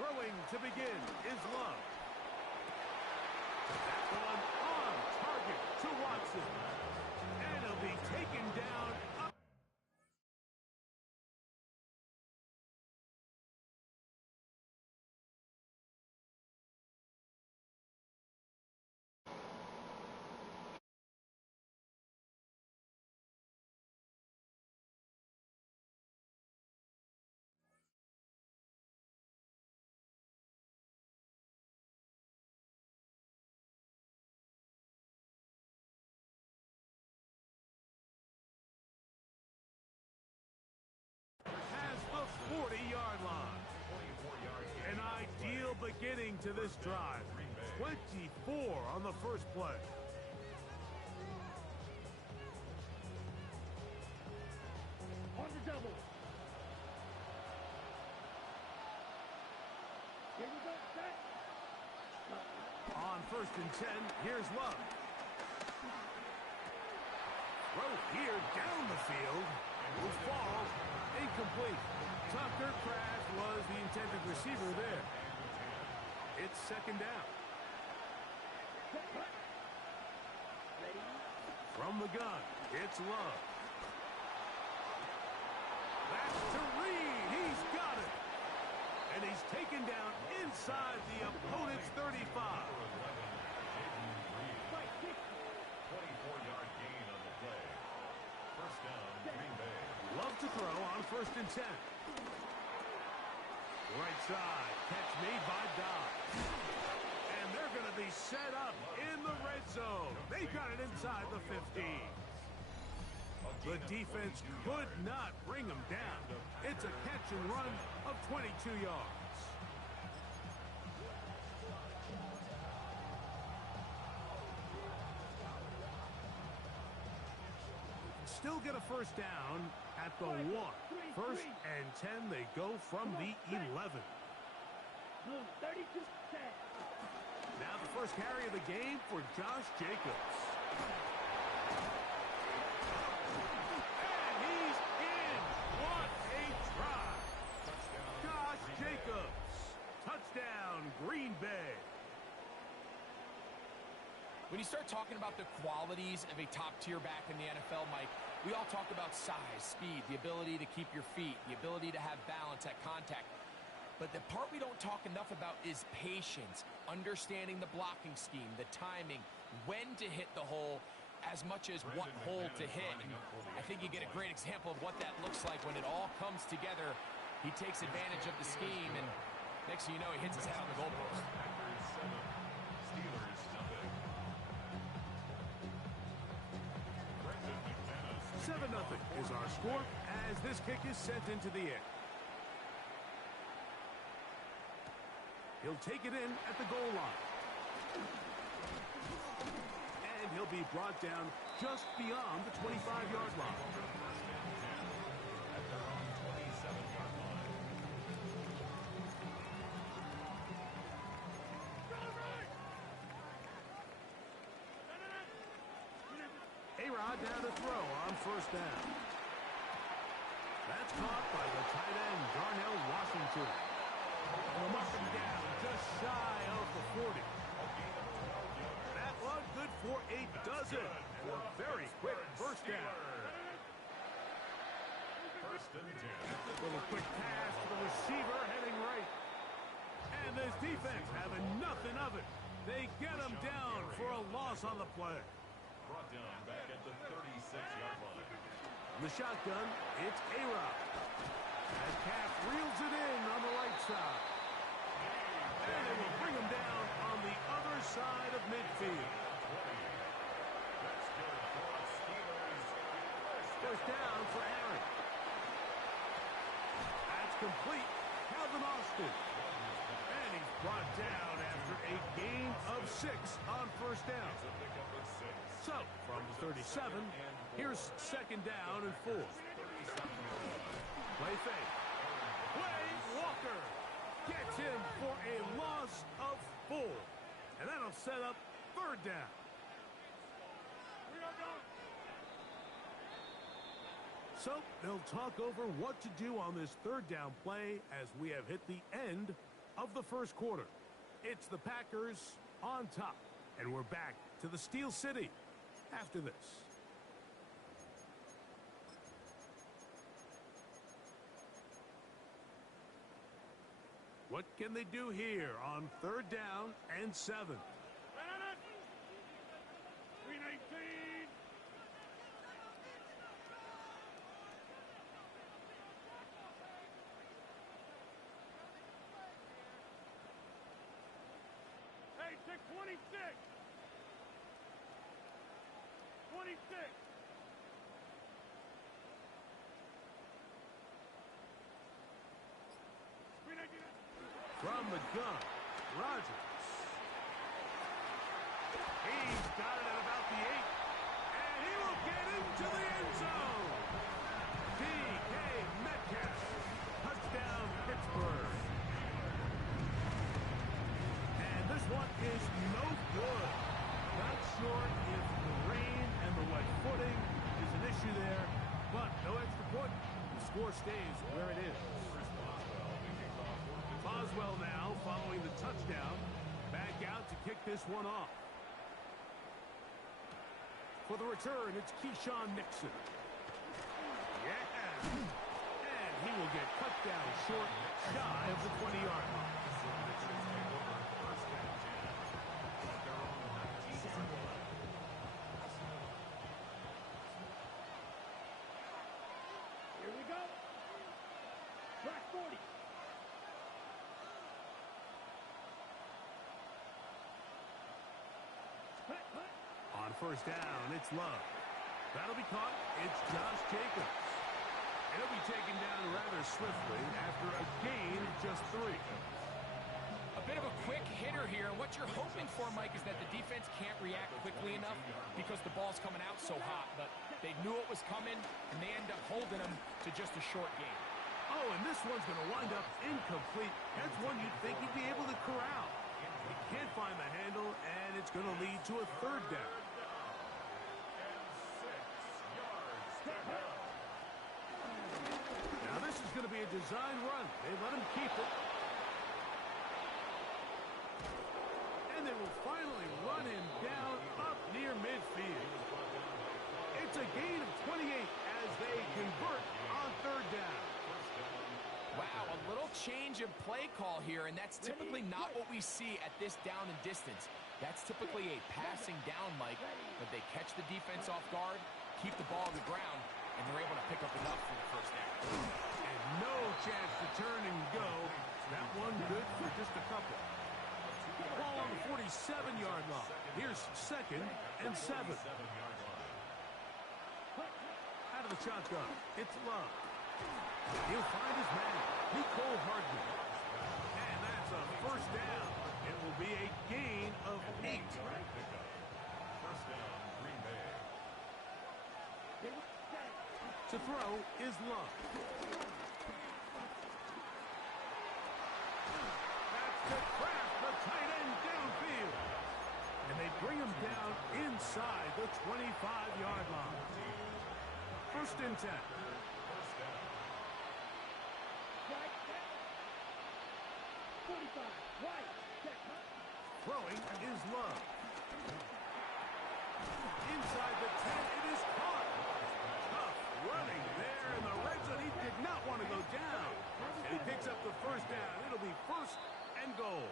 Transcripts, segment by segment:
Throwing to begin is Love. That one on target to Watson. And he'll be taken down up. Has the 40-yard line. An ideal beginning to this drive. 24 on the first play. On the double. Here we go, set. On 1st and 10, here's Love. Throw here down the field. Will fall. Incomplete. Tucker Craft was the intended receiver there. It's 2nd down. Ready? From the gun, it's Love. That's to Reed. He's got it. And he's taken down inside the opponent's 35. 24-yard gain on the play. 1st down, Green Bay. Love to throw on 1st and 10. Right side, catch made by Dobbs. And they're going to be set up in the red zone. They got it inside the 15. The defense could not bring them down. It's a catch and run of 22 yards. Still get a 1st down at the 1. 1st and 10, they go from the 11. Blue, 32 10. Now the first carry of the game for Josh Jacobs. And he's in. What a try. Josh Jacobs. Touchdown, Green Bay. When you start talking about the qualities of a top-tier back in the NFL, Mike, we all talk about size, speed, the ability to keep your feet, the ability to have balance at contact. But the part we don't talk enough about is patience, understanding the blocking scheme, the timing, when to hit the hole, as much as what hole to hit. And I think you get a great example of what that looks like when it all comes together. He takes advantage of the scheme, and next thing you know, he hits his head on the goalpost. Steelers, nothing. 7-0 is our score as this kick is sent into the air. He'll take it in at the goal line. And he'll be brought down just beyond the 25-yard line. At their own 27-yard line. A-Rod down to throw on 1st down. That's caught by the tight end, Darnell Washington. Up and down, just shy of the 40. That one good for a dozen. And a very quick 1st down. 1st and 10. Little quick pass to the receiver heading right. And this defense having nothing of it. They get him down for a loss on the play. Brought down back at the 36-yard line. In the shotgun, it's A-Rod. As Calf reels it in on the right side. And they will bring him down on the other side of midfield. That's good for the Steelers. 1st down for Aaron. That's complete. Calvin Austin. And he's brought down after a gain of 6 on 1st down. It's a pickup of 6. So, from the 37, here's 2nd down and 4. Play fake. Play Walker. Gets him for a loss of 4. And that'll set up 3rd down. So, they'll talk over what to do on this 3rd down play as we have hit the end of the first quarter. It's the Packers on top, and we're back to the Steel City after this. What can they do here on 3rd down and 7? 319. Hey, take 26. 26. From the gun, Rodgers. He's got it at about the 8, and he will get into the end zone. DK Metcalf, touchdown Pittsburgh. And this one is no good. Not sure if the rain and the wet footing is an issue there, but no extra point. The score stays where it is. Boswell now following the touchdown. Back out to kick this one off. For the return, it's Keyshawn Nixon. Yeah! And he will get cut down short, shy of the 20-yard line. Here we go. Black 40. On 1st down, it's Love. That'll be caught. It's Josh Jacobs. And he'll be taken down rather swiftly after a gain of just 3. A bit of a quick hitter here, and what you're hoping for, Mike, is that the defense can't react quickly enough because the ball's coming out so hot, but they knew it was coming, and they end up holding them to just a short gain. Oh, and this one's going to wind up incomplete. That's one you'd think he'd be able to corral. He can't find the handle, and it's going to lead to a 3rd down. Now this is going to be a design run. They let him keep it. And they will finally run him down up near midfield. It's a gain of 28 as they convert on 3rd down. Wow, a little change of play call here, and that's typically not what we see at this down and distance. That's typically a passing down, Mike, but they catch the defense off guard, keep the ball on the ground, and they're able to pick up enough for the 1st down. And no chance to turn and go. That one good for just a couple. Ball on the 47-yard line. Here's 2nd and 7. Out of the shotgun, it's Love. He'll find his man, Nicole Hardman. And that's a 1st down. It will be a gain of 8. 1st down, Green Bay. To throw is Love. That's to Kraft, the tight end downfield. And they bring him down inside the 25-yard line. 1st and 10. Throwing is Love. Inside the 10, it is caught. Tough running there in the red zone. He did not want to go down. And he picks up the 1st down. It'll be 1st and goal.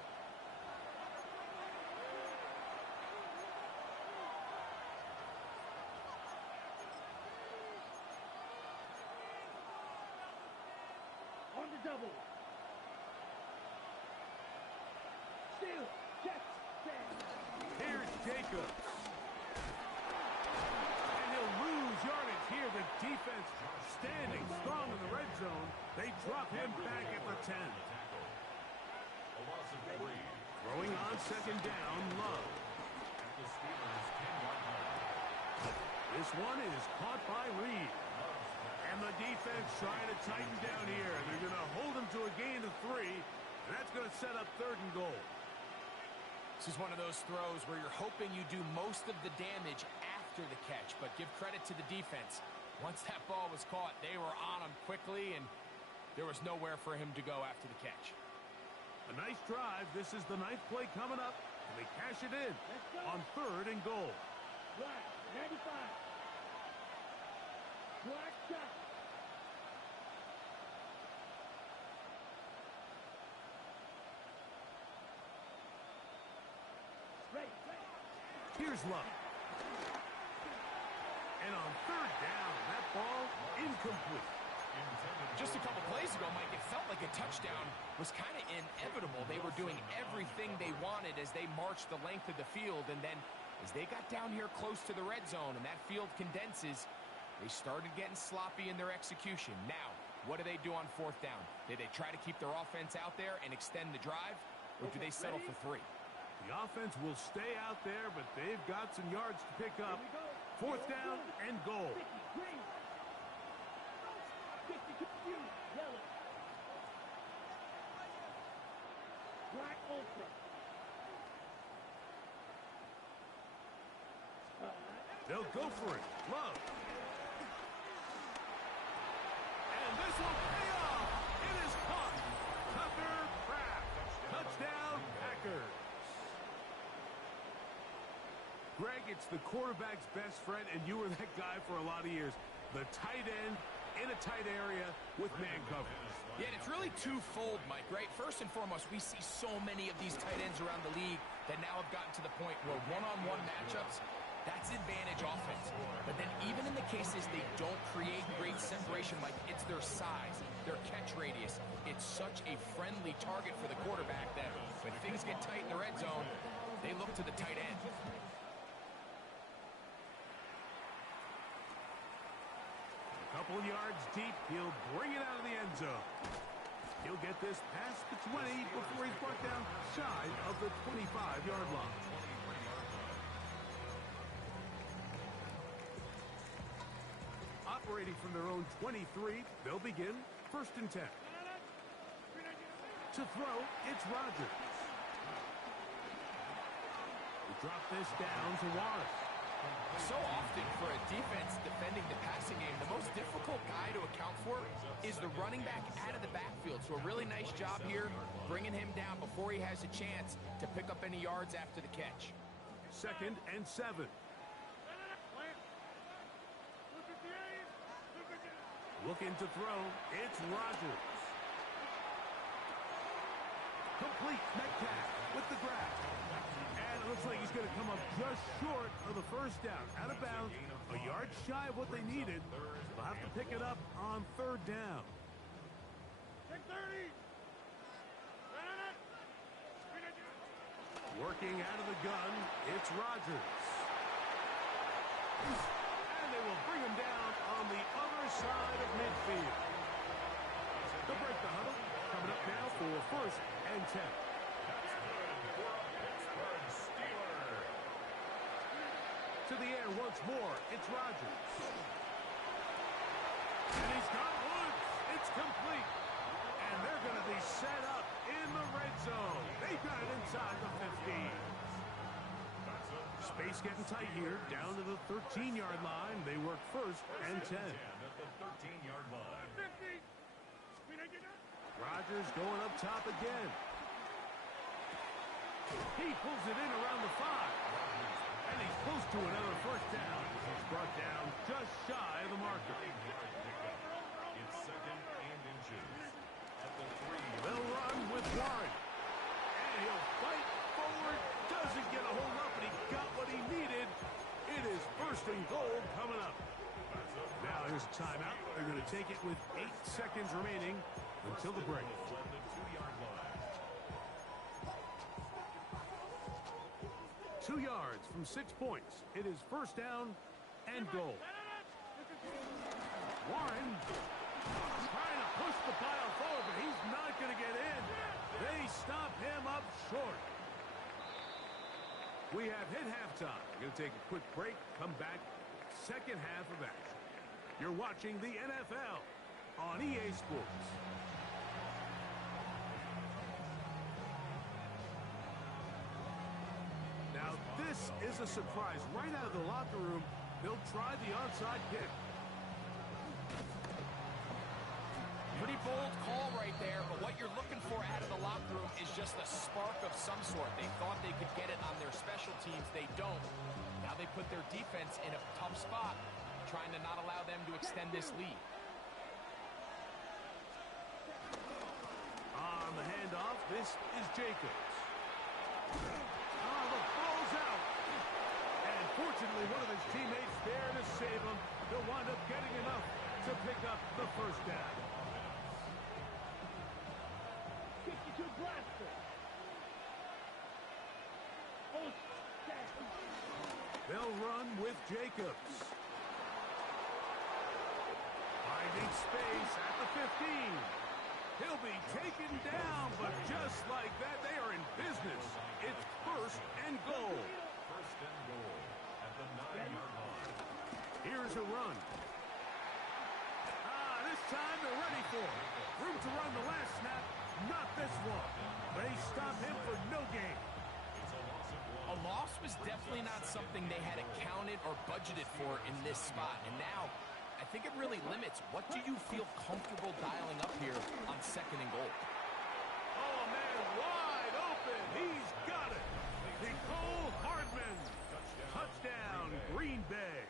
On the double. Steal. Check. Here's Jacobs. And he'll lose yardage here. The defense standing strong in the red zone. They drop him back at the 10. A loss of 3. Throwing on 2nd down, Love. At the Steelers' 10-yard line. This one is caught by Reed. And the defense trying to tighten down here. They're going to hold him to a gain of 3. And that's going to set up 3rd and goal. This is one of those throws where you're hoping you do most of the damage after the catch, but give credit to the defense. Once that ball was caught, they were on him quickly, and there was nowhere for him to go after the catch. A nice drive. This is the 9th play coming up. And they cash it in on 3rd and goal. Black, 95. Black shot. Ready. Here's Love. And on 3rd down, that ball incomplete. Just a couple plays ago, Mike, it felt like a touchdown was kind of inevitable. They were doing everything they wanted as they marched the length of the field, and then as they got down here close to the red zone and that field condenses, they started getting sloppy in their execution. Now, what do they do on 4th down? Do they try to keep their offense out there and extend the drive, or do they settle for 3? The offense will stay out there, but they've got some yards to pick up. 4th down and goal. Black ultra. They'll go for it. Love. And this will pay off. It is caught. Tucker Kraft. Touchdown, Packers. Greg, it's the quarterback's best friend, and you were that guy for a lot of years. The tight end in a tight area with man coverage. Yeah, and it's really twofold, Mike, right? First and foremost, we see so many of these tight ends around the league that now have gotten to the point where one-on-one matchups, that's advantage offense. But then even in the cases they don't create great separation, Mike, it's their size, their catch radius. It's such a friendly target for the quarterback that when things get tight in the red zone, they look to the tight end. Couple yards deep, he'll bring it out of the end zone. He'll get this past the 20 before he's brought down shy of the 25-yard line. Operating from their own 23, they'll begin 1st and 10. To throw, it's Rodgers. They drop this down to Wallace. So often for a defense defending the passing game, the most difficult guy to account for is the running back out of the backfield. So a really nice job here bringing him down before he has a chance to pick up any yards after the catch. 2nd and 7. Looking to throw, it's Rodgers. Complete. Metcalf with the grab. And it looks like he's going to come up just short of the 1st down. Out of bounds, a yard shy of what they needed. They'll have to pick it up on 3rd down. 30. Working out of the gun, it's Rodgers. And they will bring him down on the other side of midfield. They'll break the huddle. Coming up now for 1st and 10. To the air once more, it's Rodgers. And he's got Woods. It's complete. And they're going to be set up in the red zone. They've got it inside the 15. Space getting tight here, down to the 13-yard line. They work 1st and 10. At the 13-yard line. 50. Rodgers going up top again. He pulls it in around the 5. And he's close to another 1st down. He's brought down just shy of the marker. It's 2nd and inches. At the 3. They'll run with Warren. And he'll fight forward. Doesn't get a hold up, but he got what he needed. It is 1st and goal coming up. Now here's a timeout. They're going to take it with 8 seconds remaining until the break. At the 2-yard line. 2 yards from 6 points. It is 1st down and goal. Warren trying to push the pile forward, but he's not going to get in. They stop him up short. We have hit halftime. We're going to take a quick break, come back, 2nd half of action. You're watching the NFL on EA Sports. Now, this is a surprise. Right out of the locker room, they'll try the onside kick. For Pretty bold call right there, but what you're looking for out of the locker room is just a spark of some sort. They thought they could get it on their special teams. They don't. Now they put their defense in a tough spot, trying to not allow them to extend this lead. On the handoff, this is Jacobs. Oh, the ball's out. And fortunately, one of his teammates there to save him. He'll wind up getting enough to pick up the first down. 52 blaster. Oh, They'll run with Jacobs. Finding space at the 15. He'll be taken down, but just like that, they are in business. It's first and goal. First and goal at the 9-yard line. Here's a run. This time they're ready for it. Room to run the last snap, not this one. They stop him for no gain. It's a loss of 1. A loss was definitely not something they had accounted or budgeted for in this spot. And now, I think it really limits what do you feel comfortable dialing up here on second and goal. Oh, man, wide open. He's got it. Nicole Hardman. Touchdown, Green Bay.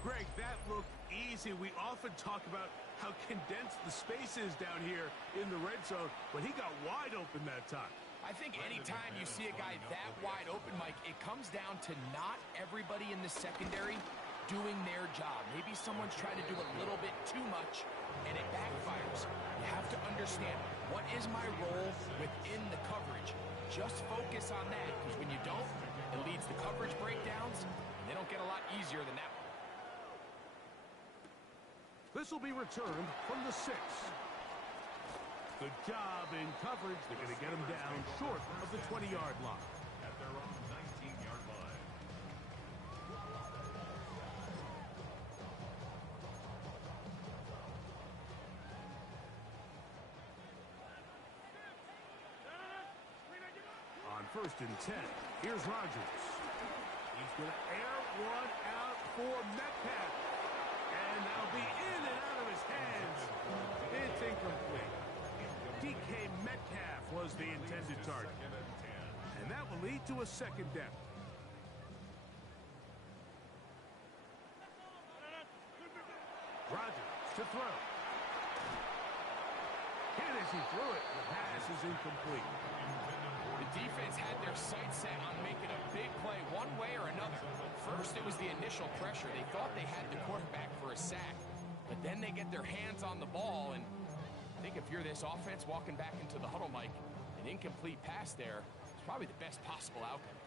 Greg, that looked easy. We often talk about how condensed the space is down here in the red zone, but he got wide open that time. I think anytime you see a guy that wide open, Mike, it comes down to not everybody in the secondary doing their job. Maybe someone's trying to do a little bit too much, and it backfires. You have to understand, what is my role within the coverage? Just focus on that, because when you don't, it leads to coverage breakdowns, and they don't get a lot easier than that one. This will be returned from the 6. Good job in coverage. They're going to get him down short of the 20-yard line. At their own 19-yard line. On first and 10, here's Rodgers. He's going to air one out for Metcalf. And that'll be in and out of his hands. It's incomplete. DK Metcalf was the intended target. And that will lead to a second down. Rodgers to throw. And as he threw it, the pass is incomplete. The defense had their sights set on making a big play one way or another. First, it was the initial pressure. They thought they had the quarterback for a sack. But then they get their hands on the ball, and I think if you're this offense walking back into the huddle, Mike, an incomplete pass there is probably the best possible outcome.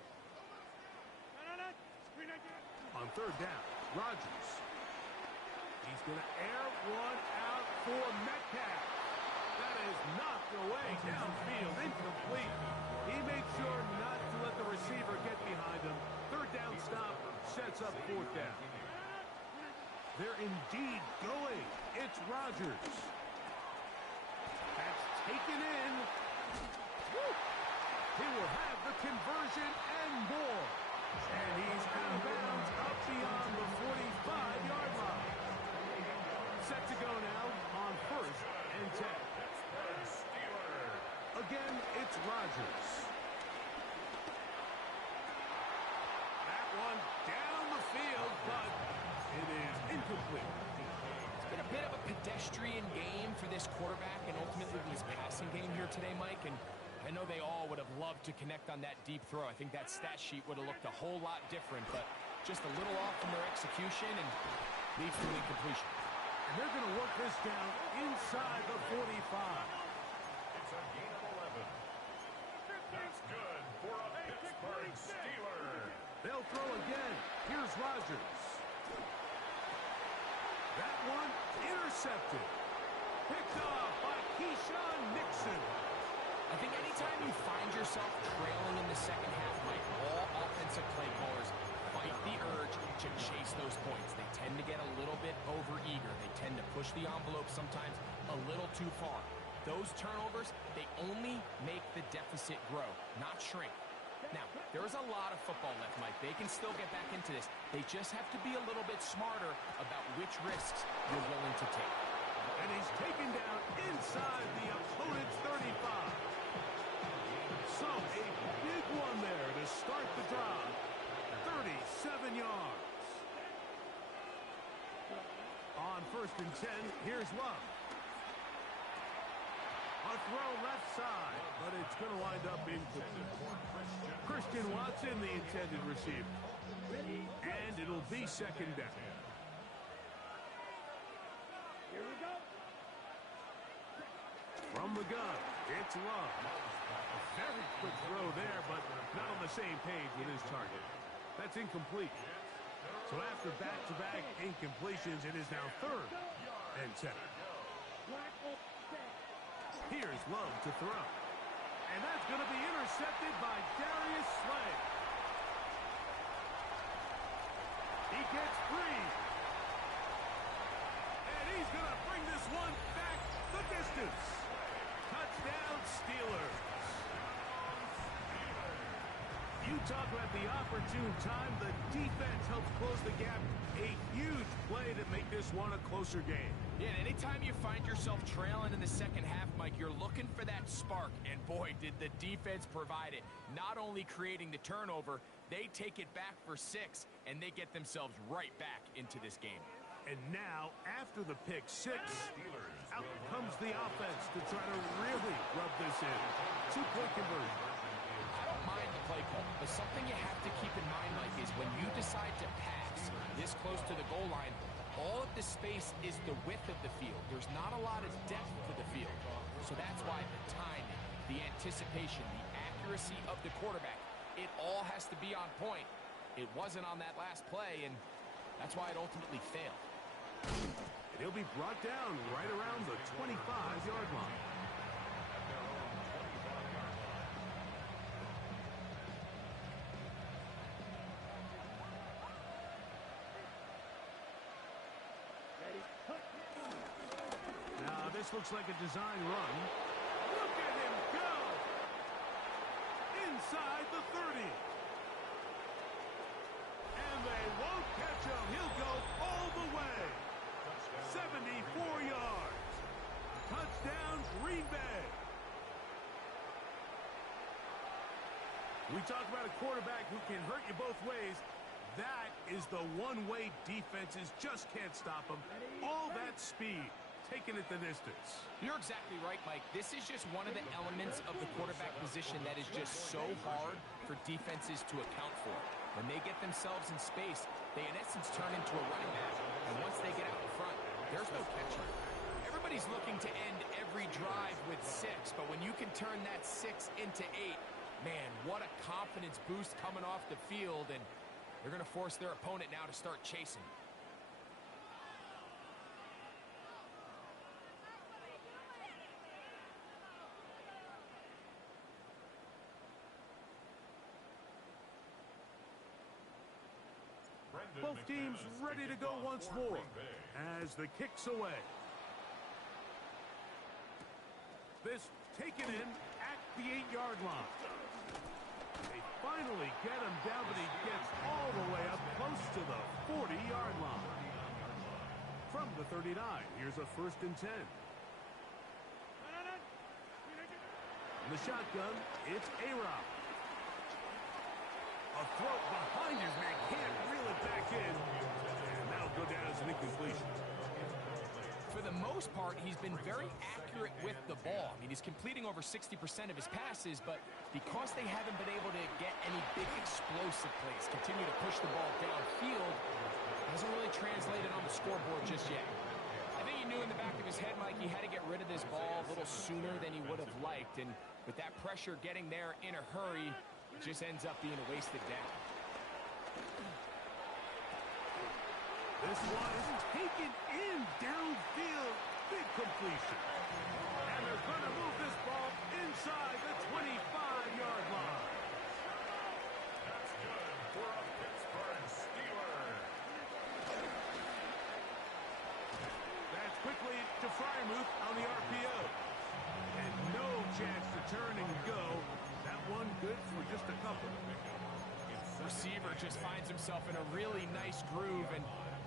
On third down, Rodgers. He's going to air one out for Metcalf. That is knocked away downfield, incomplete. He made sure not to let the receiver get behind him. Third down stop sets up fourth down. They're indeed going. It's Rodgers. That's taken in. Woo! He will have the conversion and more. And he's out of bounds up beyond the 45-yard line. Set to go now on first and 10. Again, it's Rodgers. That one down the field, but it is incomplete. It's been a bit of a pedestrian game for this quarterback and ultimately his passing game here today, Mike. And I know they all would have loved to connect on that deep throw. I think that stat sheet would have looked a whole lot different, but just a little off from their execution and leads to an incompletion. And they're going to work this down inside the 45. It's a gain of 11. That's good for a Pittsburgh Steeler. They'll throw again. Here's Rodgers. That one intercepted. Picked off by Keyshawn Nixon. I think anytime you find yourself trailing in the second half, Mike, all offensive play callers fight the urge to chase those points. They tend to get a little bit overeager. They tend to push the envelope sometimes a little too far. Those turnovers, they only make the deficit grow, not shrink. Now, there's a lot of football left, Mike. They can still get back into this. They just have to be a little bit smarter about which risks you're willing to take. And he's taken down inside the opponent's 35. So, a big one there to start the drive. 37 yards. On 1st and 10, here's Love. A throw left side, but it's going to wind up incomplete. Christian Watson, the intended receiver. And it'll be 2nd down. Here we go. From the gun, it's Love. A very quick throw there, but not on the same page with his target. That's incomplete. So after back-to-back incompletions, it is now 3rd and 10. Here's Love to throw. And that's going to be intercepted by Darius Slay. He gets free. And he's going to bring this one back the distance. Touchdown, Steelers. You talk about the opportune time. The defense helps close the gap. A huge play to make this one a closer game. Yeah, and anytime you find yourself trailing in the second half, Mike, you're looking for that spark. And boy, did the defense provide it. Not only creating the turnover, they take it back for 6, and they get themselves right back into this game. And now, after the pick 6, out comes the offense to try to really rub this in. 2-point conversion. I don't mind the play call, but something you have to keep in mind, Mike, is when you decide to pass this close to the goal line, all of the space is the width of the field. There's not a lot of depth to the field. So that's why the timing, the anticipation, the accuracy of the quarterback, it all has to be on point. It wasn't on that last play, and that's why it ultimately failed. And he'll be brought down right around the 25-yard line. Now, this looks like a design run. Look at him go! Inside the 30. And they won't catch him. He'll go all the way. 74 yards. Touchdown, Green Bay. We talk about a quarterback who can hurt you both ways. That is the one way defenses just can't stop him. All that speed, taking it the distance. You're exactly right, Mike. This is just one of the elements of the quarterback position that is just so hard for defenses to account for. When they get themselves in space, they in essence turn into a running back. And once they get out in front, there's no catcher. Everybody's looking to end every drive with 6, but when you can turn that 6 into 8, man, what a confidence boost coming off the field, and they're going to force their opponent now to start chasing. Both teams ready to go once more as the kick's away. This taken in at the 8-yard line. They finally get him down, but he gets all the way up close to the 40-yard line. From the 39, here's a 1st and 10. In the shotgun, it's A-Rob. A throw behind his man, can't reel it back in. And that'll go down as an incompletion. For the most part, he's been very accurate with the ball. I mean, he's completing over 60% of his passes, but because they haven't been able to get any big explosive plays, continue to push the ball downfield, hasn't really translated on the scoreboard just yet. I think he knew in the back of his head, Mike, he had to get rid of this ball a little sooner than he would have liked, and with that pressure getting there in a hurry, it just ends up being a wasted down. This one is taken in downfield. Big completion. And they're going to move this ball inside the 25-yard line. That's good for a Pittsburgh Steeler. That's quickly to Fryermuth on the RPO. And no chance to turn and go. That one good for just a couple. Receiver just finds himself in a really nice groove, and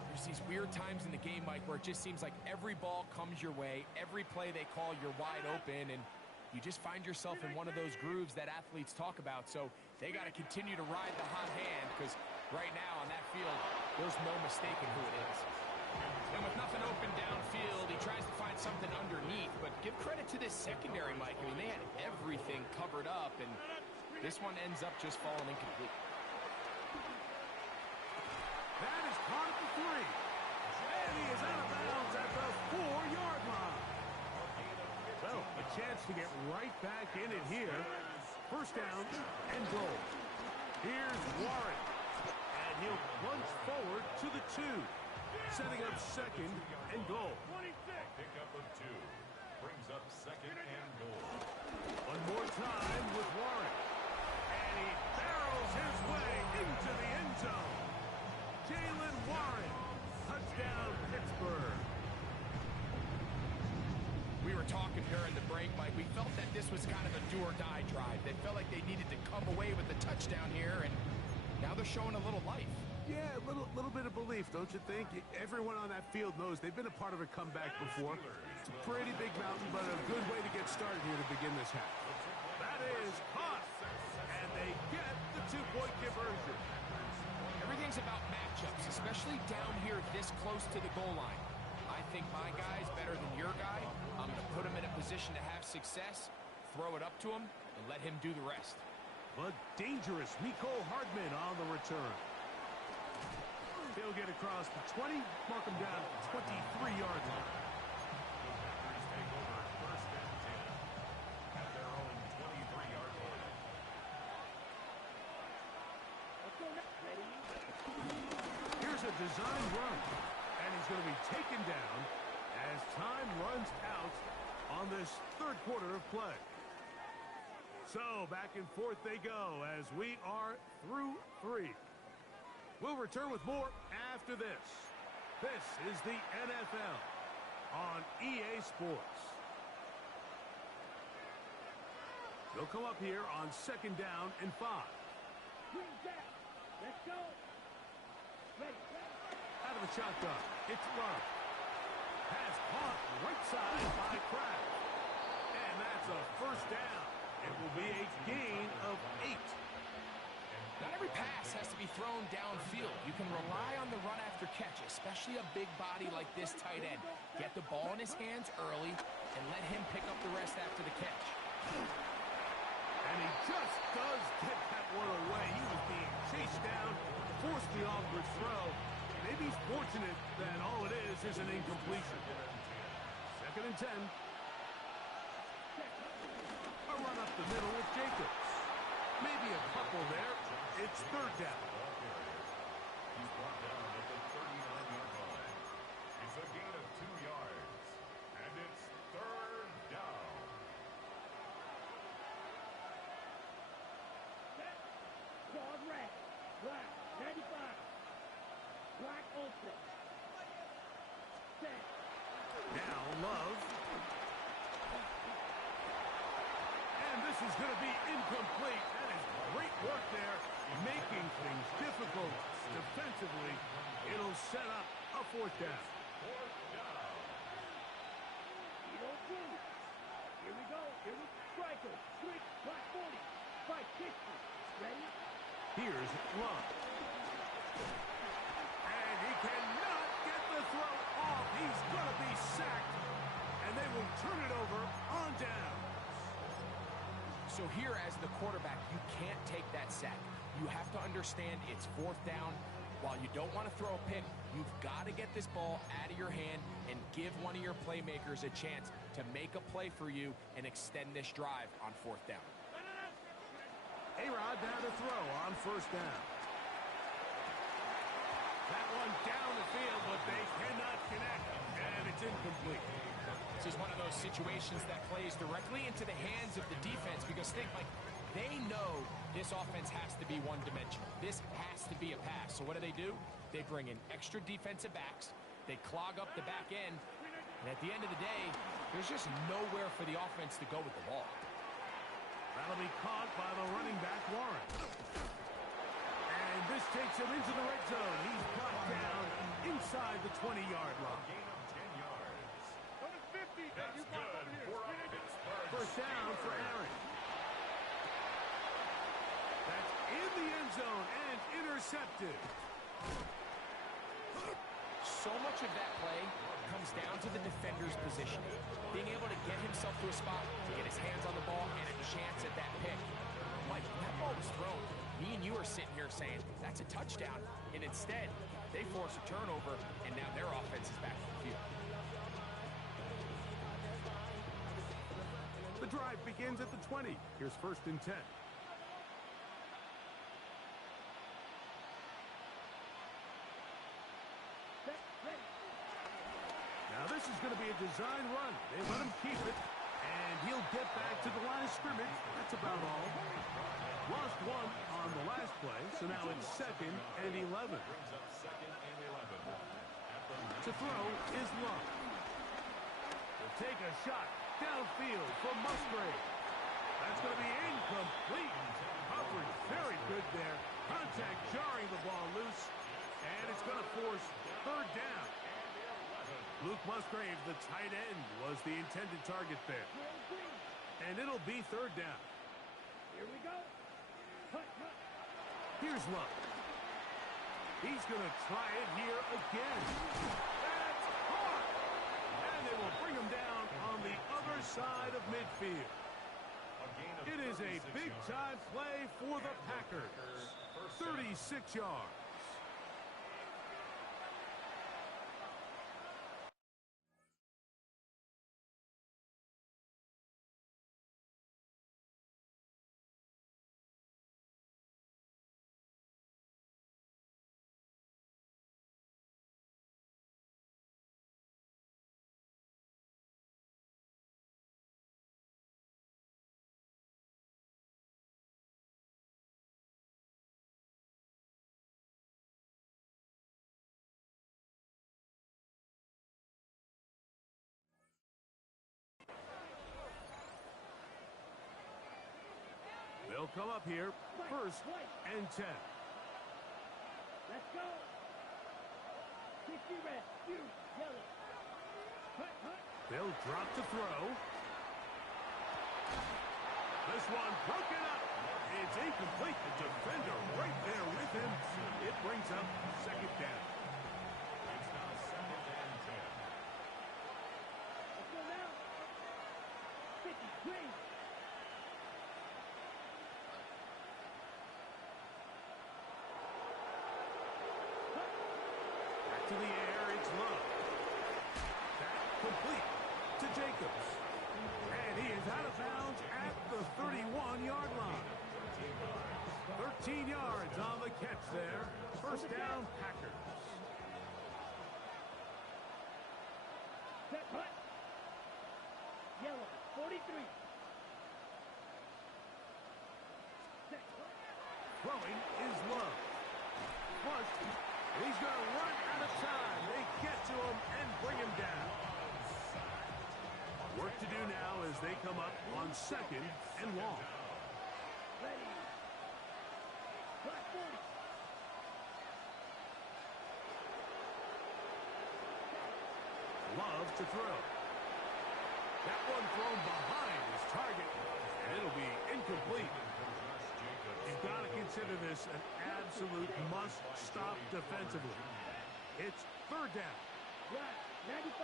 there's these weird times in the game, Mike, where it just seems like every ball comes your way, every play they call, you're wide open, and you just find yourself in one of those grooves that athletes talk about. So they got to continue to ride the hot hand, because right now on that field, there's no mistaking who it is. And with nothing open downfield, he tries to find something underneath, but give credit to this secondary, Mike. I mean, they had everything covered up, and this one ends up just falling incomplete. That is caught at the 3. And he is out of bounds at the 4-yard line. Well, a chance to get right back in it here. First down and goal. Here's Warren. And he'll plunge forward to the 2. Setting up second and goal. Pickup of 2. Brings up second and goal. One more time with Warren. And he barrels his way into the end zone. Jalen Warren. Touchdown, Pittsburgh. We were talking during the break, Mike. We felt that this was kind of a do-or-die drive. They felt like they needed to come away with the touchdown here, and now they're showing a little life. Yeah, a little bit of belief, don't you think? Everyone on that field knows they've been a part of a comeback before. It's a pretty big mountain, but a good way to get started here to begin this half. That is caught, and they get the 2-point conversion. Everything's about matchups, especially down here this close to the goal line. I think my guy's better than your guy. I'm going to put him in a position to have success, throw it up to him, and let him do the rest. But dangerous Miko Hardman on the return. He'll get across the 20, mark him down at the 23-yard line. Take over first and 10 at their own 23-yard line. Here's a design run, and he's going to be taken down as time runs out on this third quarter of play. So back and forth they go as we are through 3. We'll return with more after this. This is the NFL on EA Sports. They'll come up here on second down and 5. Let's go. Ready. Out of the shotgun, it's Love. Pass caught right side by Kraft. And that's a first down. It will be a gain of 8. Not every pass has to be thrown downfield. You can rely on the run after catch, especially a big body like this tight end. Get the ball in his hands early and let him pick up the rest after the catch. And he just does get that one away. He was being chased down, forced the awkward throw. Maybe he's fortunate that all it is an incompletion. Second and 10. A run up the middle with Jacobs. Maybe a couple there. It's third down. He's brought down at the 39-yard line. It's a gain of 2 yards. And it's third down. Quad red. Black. 95. Black ultra. Set. Now Love. And this is going to be incomplete. That is great work there, making things difficult defensively. It'll set up a fourth down. Fourth down. You don't do it. Here we go. Here we striker. Switch. Black 40. Fight 60. Ready? Here's Love. And he cannot get the throw off. He's going to be sacked. And they will turn it over on down. So here as the quarterback, you can't take that sack. You have to understand it's fourth down. While you don't want to throw a pick, you've got to get this ball out of your hand and give one of your playmakers a chance to make a play for you and extend this drive on fourth down. A-Rod down to throw on first down. That one down the field, but they cannot connect, and it's incomplete. This is one of those situations that plays directly into the hands of the defense because think, like, they know this offense has to be one-dimensional. This has to be a pass. So what do? They bring in extra defensive backs. They clog up the back end. And at the end of the day, there's just nowhere for the offense to go with the ball. That'll be caught by the running back, Warren. And this takes him into the red zone. He's brought down inside the 20-yard line. Gain of 10 yards. Number 50. That's good for a Pittsburgh First down for Aaron. That's in the end zone and intercepted. So much of that play comes down to the defender's positioning. Being able to get himself to a spot, to get his hands on the ball, and a chance at that pick. Mike, when that ball was thrown, me and you are sitting here saying, that's a touchdown. And instead, they force a turnover, and now their offense is back on the field. The drive begins at the 20. Here's first and 10. Now this is going to be a design run. They let him keep it, and he'll get back to the line of scrimmage. That's about all. Lost one on the last play, so now it's 2nd and 11. Brings up 2nd and 11. To throw is Love. They'll take a shot downfield for Musgrave. That's going to be incomplete. Coverage very good there. Contact jarring the ball loose, and it's going to force third down. Luke Musgrave, the tight end, was the intended target there. And it'll be third down. Here we go. Cut. Here's Love. He's going to try it here again. That's caught! And they will bring him down on the other side of midfield. It is a big-time play for the Packers. 36 yards. They'll come up here, first and 10. Let's go. 60 red, you, yellow. Cut. They'll drop to throw. This one broken up. It's incomplete. The defender right there with him. It brings up 2nd down. It's now 2nd and 10. Let's go now. 53. To the air, it's Love. That complete to Jacobs. And he is out of bounds at the 31-yard line. 13 yards on the catch there. First down, Packers. Set, cut. Yellow, 43. Set, cut. Throwing is Love. Flush. He's going to run out of time. They get to him and bring him down. Work to do now as they come up on 2nd and long. Ready. Black 40. Love to throw. That one thrown behind his target, and it'll be incomplete. You've got to consider this an absolute must-stop defensively. It's third down. Black, 95.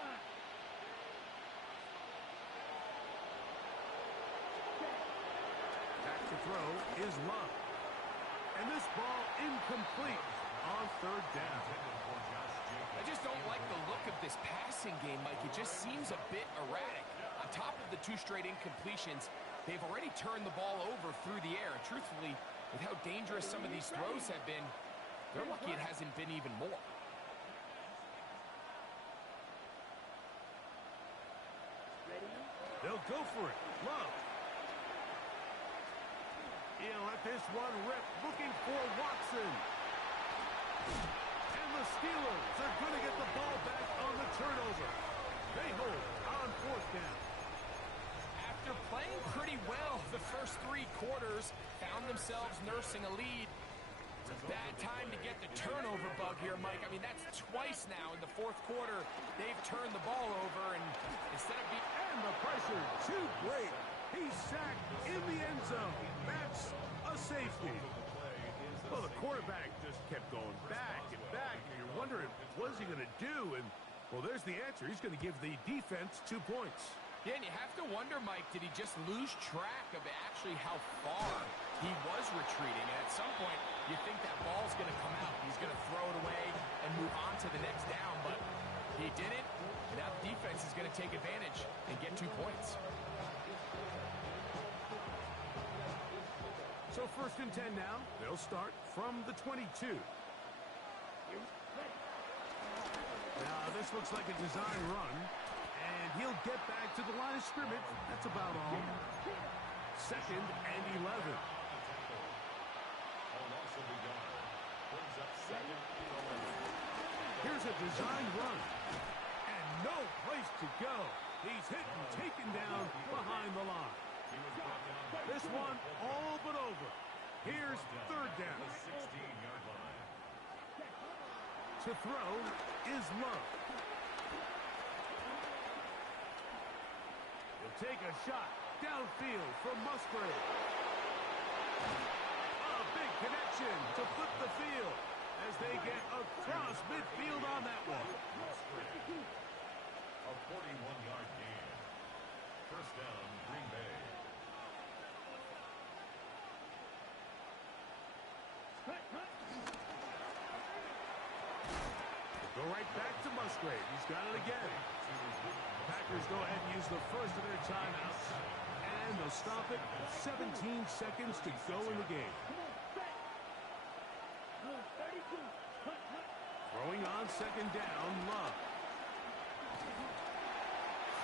Back to throw is Love. And this ball incomplete on third down. I just don't like the look of this passing game, Mike. It just seems a bit erratic. On top of the 2 straight incompletions, they've already turned the ball over through the air. Truthfully, with how dangerous some of these throws have been, they're lucky it hasn't been even more. Ready. They'll go for it. Love. He'll let this one rip, looking for Watson. And the Steelers are going to get the ball back on the turnover. They hold on 4th down. After playing pretty well the first 3 3 quarters, found themselves nursing a lead. It's a bad time to get the turnover bug here, Mike. I mean, that's twice now in the 4th quarter they've turned the ball over, and instead of being... And the pressure too great. He's sacked in the end zone. That's a safety. Well, the quarterback just kept going back and back, and you're wondering, what's he going to do? And, well, there's the answer. He's going to give the defense 2 points. Yeah, and you have to wonder, Mike, did he just lose track of actually how far he was retreating? And at some point, you think that ball's going to come out. He's going to throw it away and move on to the next down, but he didn't. And now the defense is going to take advantage and get 2 points. So 1st and 10 now. They'll start from the 22. Now, this looks like a design run. And he'll get back to the line of scrimmage. That's about all. 2nd and 11. Here's a design run. And no place to go. He's hit and taken down behind the line. This one all but over. Here's 3rd down. To throw is Love. He'll take a shot downfield from Musgrave. A big connection to flip the field as they get across midfield on that one. A 41-yard gain. 1st down, Green Bay. Go right back to Musgrave. He's got it again. The Packers go ahead and use the first of their timeouts. And they'll stop it. 17 seconds to go in the game. Throwing on 2nd down, Love.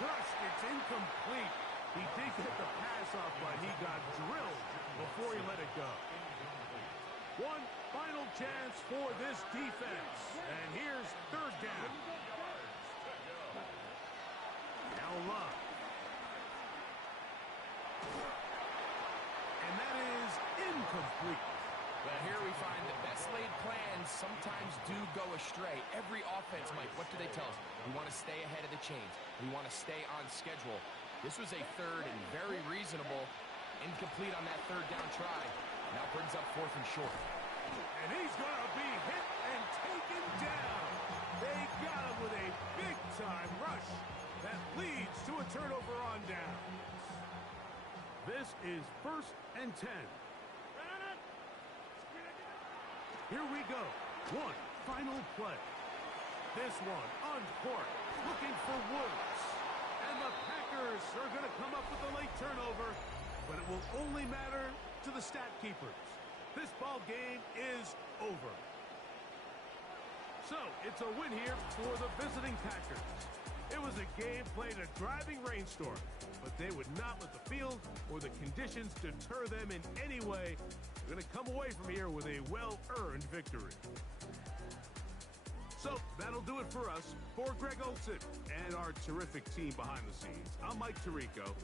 Crushed, it's incomplete. He did get the pass off, but he got drilled before he let it go. One final chance for this defense. And here's 3rd down. Now Love. And that is incomplete. Well, here we find that best laid plans sometimes do go astray. Every offense, Mike, what do they tell us? We want to stay ahead of the chains. We want to stay on schedule. This was a 3rd and very reasonable. Incomplete on that 3rd down try. Now brings up 4th and short. And he's going to be hit and taken down. They got him with a big-time rush that leads to a turnover on down. This is 1st and 10. Here we go. One final play. This one on court, looking for Woods. And the Packers are going to come up with a late turnover, but it will only matter to the stat keepers. This ball game is over. So, it's a win here for the visiting Packers. It was a game played in a driving rainstorm, but they would not let the field or the conditions deter them in any way. They're going to come away from here with a well-earned victory. So, that'll do it for us. For Greg Olson and our terrific team behind the scenes, I'm Mike Tirico.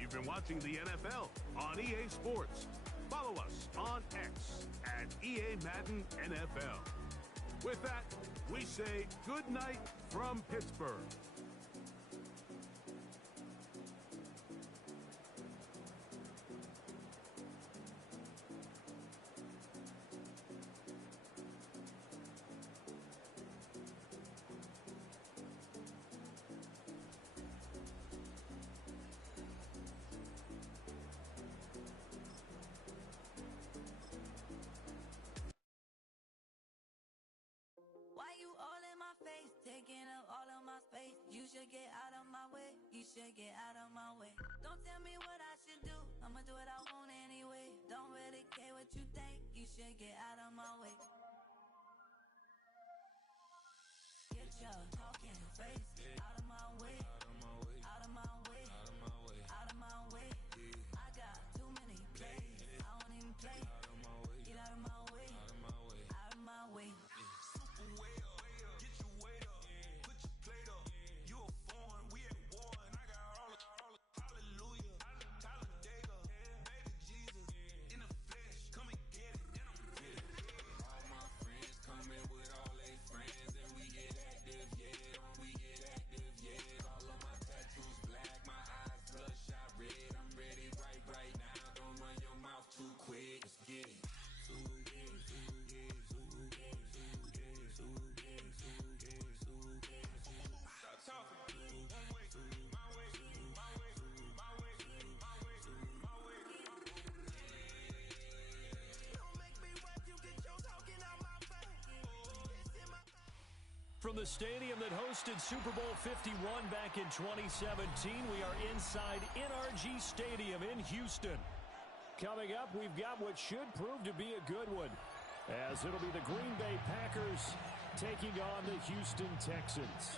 You've been watching the NFL on EA Sports. Follow us on X at EA Madden NFL. With that, we say good night from Pittsburgh. Why you all in my face, taking up all of my space? You should get out of my way, you should get out of my way. Don't tell me what I should do, I'ma do what I want anyway. Don't really care what you think, you should get out of my way. Get your talking face out of my way, out of my way, out of my way. I got too many plays, I don't even play. Get out of my way, out of my way. from the stadium that hosted Super Bowl 51 back in 2017. We are inside NRG Stadium in Houston. Coming up, we've got what should prove to be a good one, as it'll be the Green Bay Packers taking on the Houston Texans.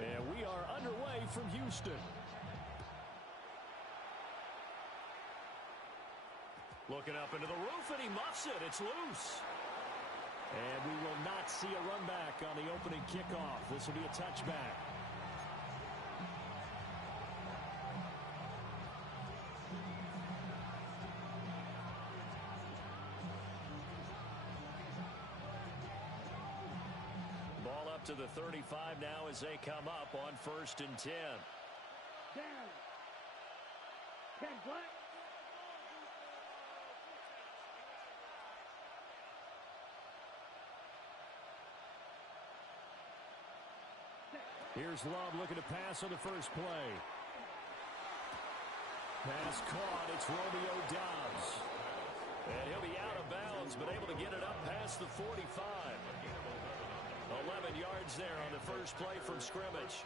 And we are underway from Houston. Looking up into the roof, and he muffs it. It's loose. And we will not see a run back on the opening kickoff. This will be a touchback. Ball up to the 35 now as they come up on 1st and 10. Down. 10 black. Here's Love looking to pass on the first play. Pass caught. It's Romeo Doubs. And he'll be out of bounds, but able to get it up past the 45. 11 yards there on the first play from scrimmage.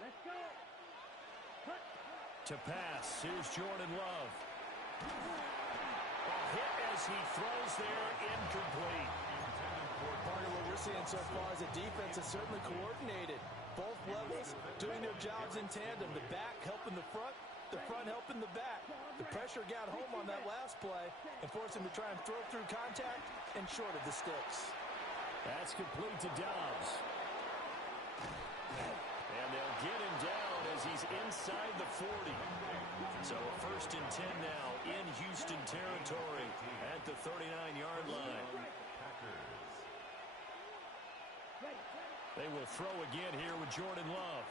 Let's go. Cut. To pass, here's Jordan Love. A hit as he throws there, incomplete. Part of what we're seeing so far is the defense is certainly coordinated. Both levels doing their jobs in tandem. The back helping the front helping the back. The pressure got home on that last play and forced him to try and throw through contact and short of the sticks. That's complete to Doubs. And they'll get him down as he's inside the 40. So a 1st and 10 now in Houston territory at the 39-yard line. They will throw again here with Jordan Love.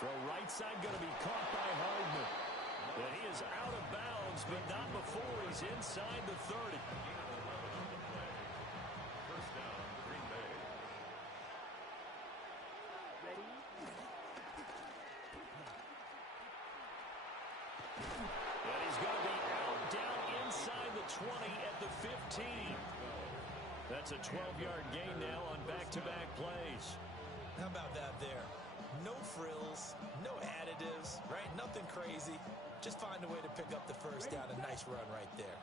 Throw right side going to be caught by Hardman. And he is out of bounds, but not before he's inside the 30. First down, Green Bay. Ready. And he's going to be out down inside the 20 at the 15. That's a 12-yard gain now on back-to-back plays. How about that there? No frills, no additives, right? Nothing crazy. Just find a way to pick up the first down. A nice run right there.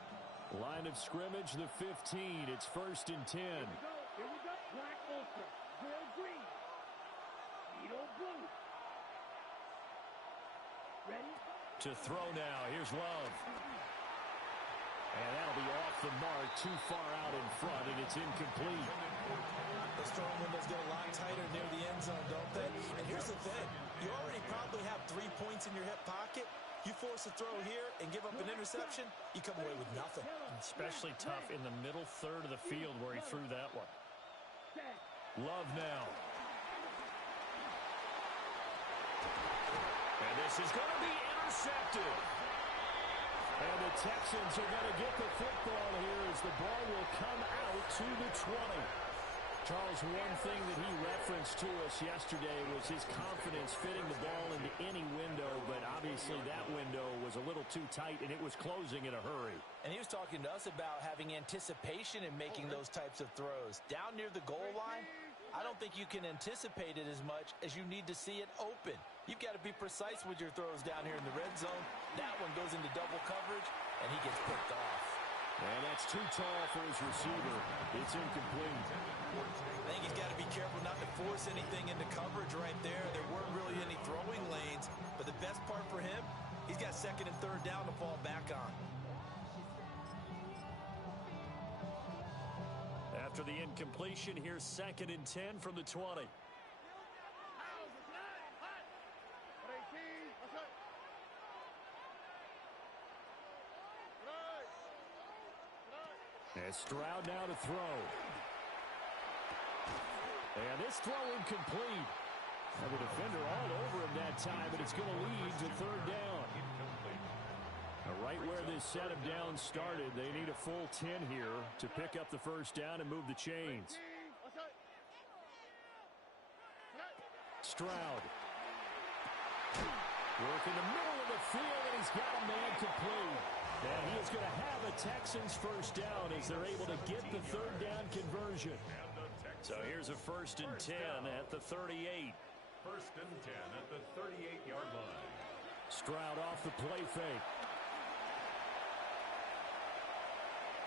Line of scrimmage, the 15. It's 1st and 10. Here we go. Black ultra. Grill green. Vito blue. Ready? To throw now. Here's Love. And that'll be off the mark, too far out in front, and it's incomplete. Those throwing windows get a lot tighter near the end zone, don't they? And here's the thing. You already probably have 3 points in your hip pocket. You force a throw here and give up an interception, you come away with nothing. Especially tough in the middle third of the field where he threw that one. Love now. And this is going to be intercepted. And the Texans are going to get the football here as the ball will come out to the 20. Charles, one thing that he referenced to us yesterday was his confidence fitting the ball into any window, but obviously that window was a little too tight and it was closing in a hurry. And he was talking to us about having anticipation in making those types of throws. Down near the goal line, I don't think you can anticipate it as much as you need to see it open. You've got to be precise with your throws down here in the red zone. That one goes into double coverage, and he gets picked off. And that's too tall for his receiver. It's incomplete. I think he's got to be careful not to force anything into coverage right there. There weren't really any throwing lanes, but the best part for him, he's got 2nd and 3rd down to fall back on. After the incompletion, here's 2nd and 10 from the 20. And Stroud now to throw. And this throw incomplete. And the defender all over him that time, but it's going to lead to third down. Right where this set of downs started, they need a full 10 here to pick up the first down and move the chains. Stroud. Work in the middle of the field, and he's got a man complete. And he is going to have a Texans first down as they're able to get the third down conversion. So here's a 1st and 10 at the 38. 1st and 10 at the 38-yard line. Stroud off the play fake.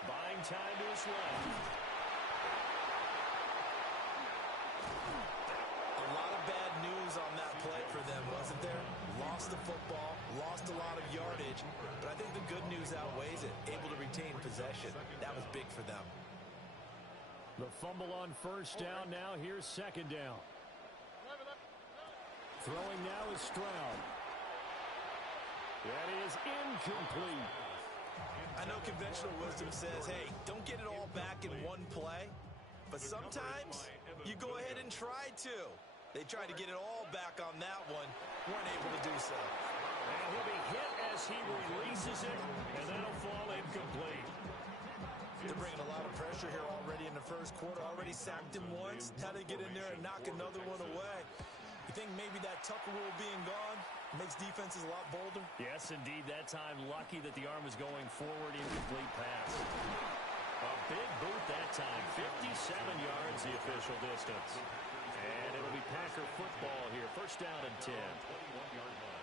Buying time to his left. A lot of bad news on that play for them, wasn't there? Lost the football, lost a lot of yardage, but I think the good news outweighs it. Able to retain possession. That was big for them. The fumble on first down. Now here's second down. Throwing now is Stroud. That is incomplete. I know conventional wisdom says, hey, don't get it all back in one play, but sometimes you go ahead and try to. They tried to get it all back on that one, weren't able to do so. And he'll be hit as he releases it, and that'll fall incomplete. They're bringing a lot of pressure here already in the first quarter. Already sacked him once. How to get in there and knock another one away. You think maybe that Tucker rule being gone makes defenses a lot bolder? Yes, indeed. That time, lucky that the arm was going forward. Incomplete pass. A big boot that time. 57 yards the official distance. And it'll be Packer football here. First down and 10. 21-yard line.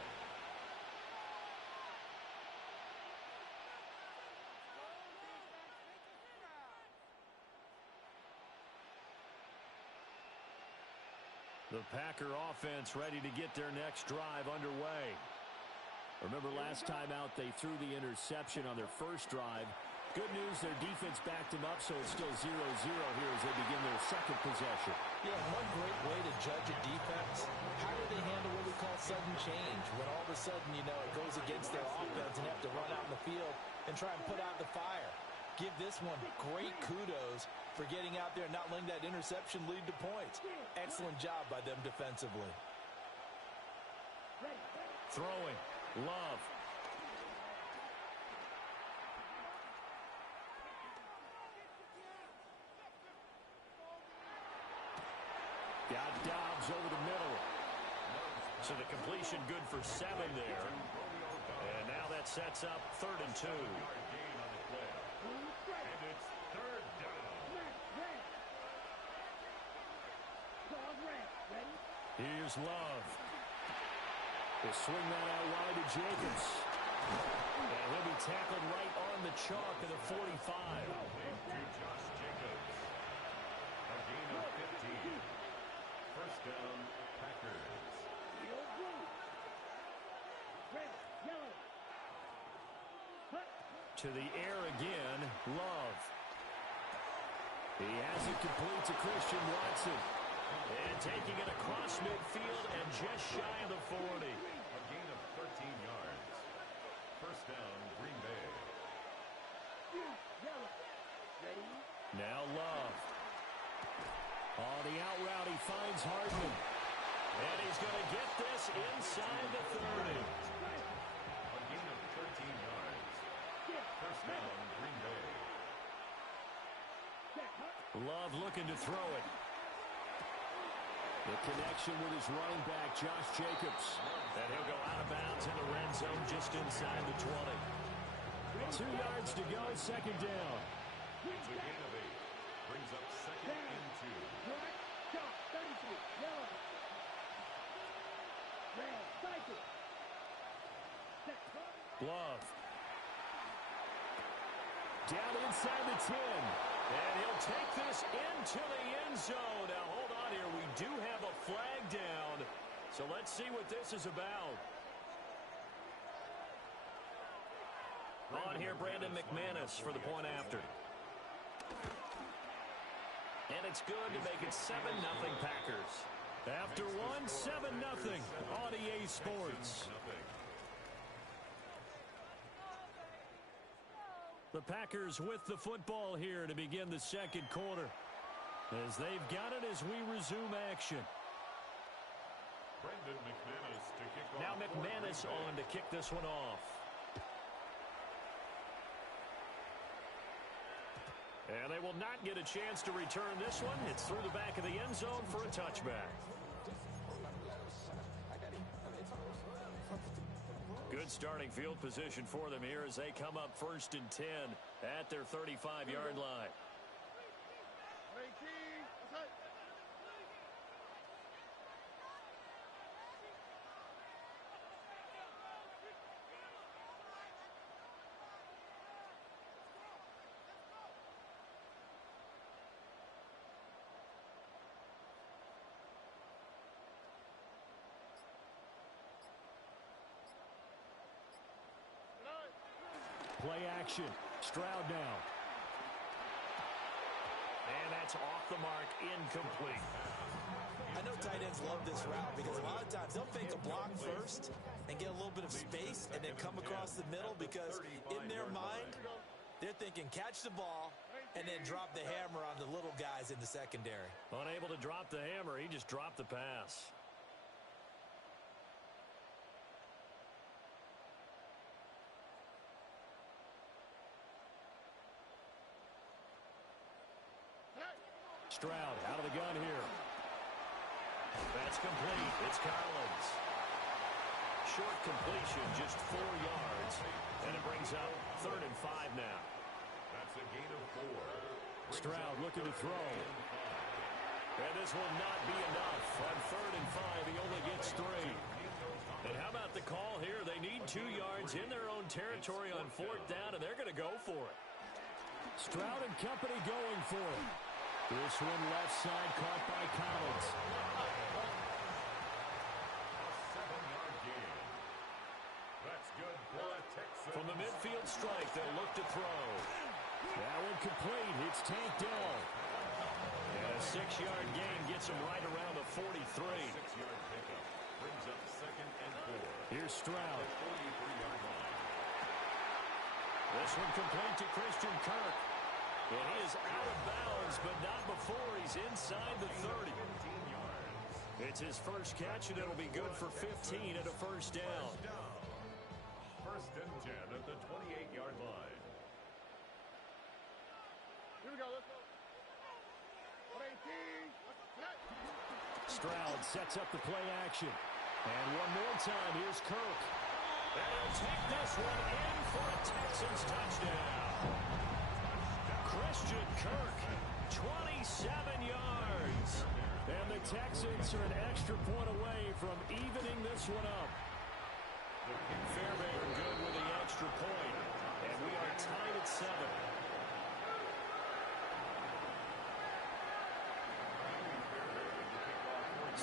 The Packer offense ready to get their next drive underway. Remember last time out they threw the interception on their first drive. Good news, their defense backed them up, so it's still 0-0 here as they begin their second possession. Yeah, one great way to judge a defense, how do they handle what we call sudden change? When all of a sudden, you know, it goes against their offense and have to run out in the field and try and put out the fire. Give this one great kudos for getting out there and not letting that interception lead to points. Excellent job by them defensively. Throwing. Love. Got Dobbs over the middle. So the completion good for 7 there. And now that sets up 3rd and 2. And it's 3rd down. Here's Love. They swing that out wide to Jacobs. And he'll be tackled right on the chalk of the 45. To Josh Jacobs. A gain of 15. First down, Packers. To the air again, Love. He has it complete to Christian Watson. And taking it across midfield and just shy of the 40. A gain of 13 yards. First down, Green Bay. Now Love. On the out route, he finds Hardman. And he's going to get this inside the 30. A gain of 13 yards. First down, Green Bay. Love looking to throw it. The connection with his running back, Josh Jacobs. And he'll go out of bounds in the red zone just inside the 20. 2 yards to go, second down. It's a gain of 8. Brings up 2nd and 2. Love. Down inside the 10. And he'll take this into the end zone. Now, hold on here. We do have a flag down. So let's see what this is about. On here, Brandon McManus for the point after. And it's good to make it 7-0 Packers. After one, 7-0 on EA Sports. The Packers with the football here to begin the second quarter. As they've got it as we resume action. Now McManus on to kick this one off. And they will not get a chance to return this one. It's through the back of the end zone for a touchback. Good starting field position for them here as they come up 1st and 10 at their 35-yard line. Play action. Stroud now. And that's off the mark, incomplete. I know tight ends love this route because a lot of times they'll fake a block first and get a little bit of space and then come across the middle because in their mind, they're thinking catch the ball and then drop the hammer on the little guys in the secondary. Unable to drop the hammer, he just dropped the pass. Stroud out of the gun here. That's complete. It's Collins. Short completion, just 4 yards. And it brings up 3rd and 5 now. That's a gain of 4. Stroud looking to throw. And this will not be enough. On 3rd and 5, he only gets 3. And how about the call here? They need 2 yards in their own territory on 4th down, and they're going to go for it. Stroud and company going for it. This one left side caught by Collins. A 7-yard gain. That's good for a Texan. From the midfield strike, they'll look to throw. That one complete. It's tanked down. And a 6-yard gain gets him right around the 43. 6-yard pickup brings up 2nd and 4. Here's Stroud. 43-yard line. This one complete to Christian Kirk. And he is out of bounds, but not before he's inside the 30. 15 yards. It's his first catch, and it'll be good for 15 at a 1st down. 1st and 10 at the 28-yard line. Here we go, let's go. 118. Stroud sets up the play action. And one more time, here's Kirk. And he'll take this one in for a Texans touchdown. Christian Kirk, 27 yards. And the Texans are an extra point away from evening this one up. Fairbairn good with the extra point. And we are tied at 7.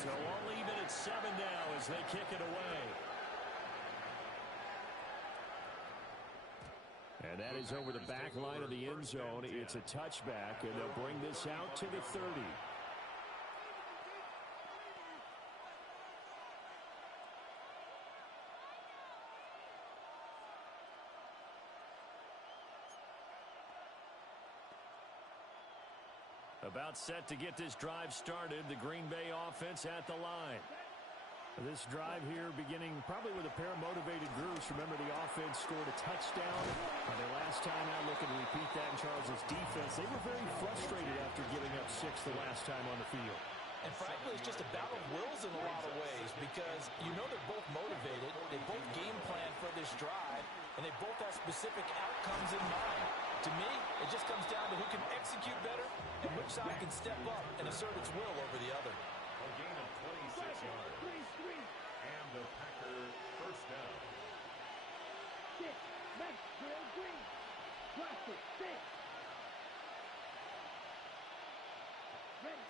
So all even at 7 now as they kick it away. And that is over the back line of the end zone. It's a touchback, and they'll bring this out to the 30. About set to get this drive started. The Green Bay offense at the line. This drive here beginning probably with a pair of motivated groups. Remember, the offense scored a touchdown. Their last time out, looking to repeat that in Charles' defense. They were very frustrated after giving up 6 the last time on the field. And frankly, it's just a battle of wills in a lot of ways because you know they're both motivated. They both game plan for this drive, and they both have specific outcomes in mind. To me, it just comes down to who can execute better and which side can step up and assert its will over the other. A gain of 26 yards. And the Packer 1st down. 6, left, Gerald Green. Blast it, 6. Ready.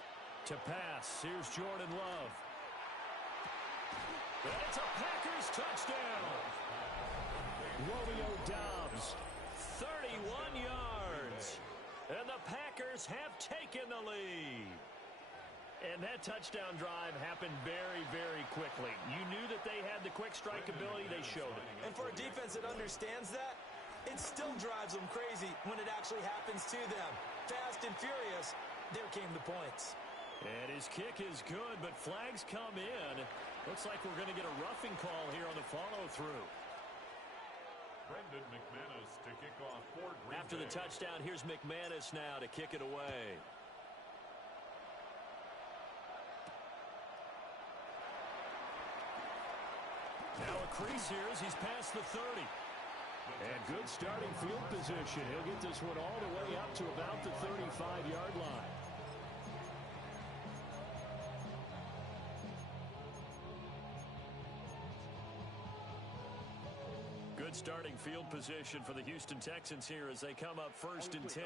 To pass, here's Jordan Love. And it's a Packers touchdown. Romeo Doubs, 31 yards. And the Packers have taken the lead. And that touchdown drive happened very, very quickly. You knew that they had the quick strike ability. They showed it. And for a defense that understands that, it still drives them crazy when it actually happens to them. Fast and furious, there came the points. And his kick is good, but flags come in. Looks like we're going to get a roughing call here on the follow-through. Brendan McManus to kick off for Green After the Bay. touchdown, here's McManus now to kick it away. Now a crease here as he's past the 30. And good starting field position. He'll get this one all the way up to about the 35-yard line. Good starting field position for the Houston Texans here as they come up 1st and 10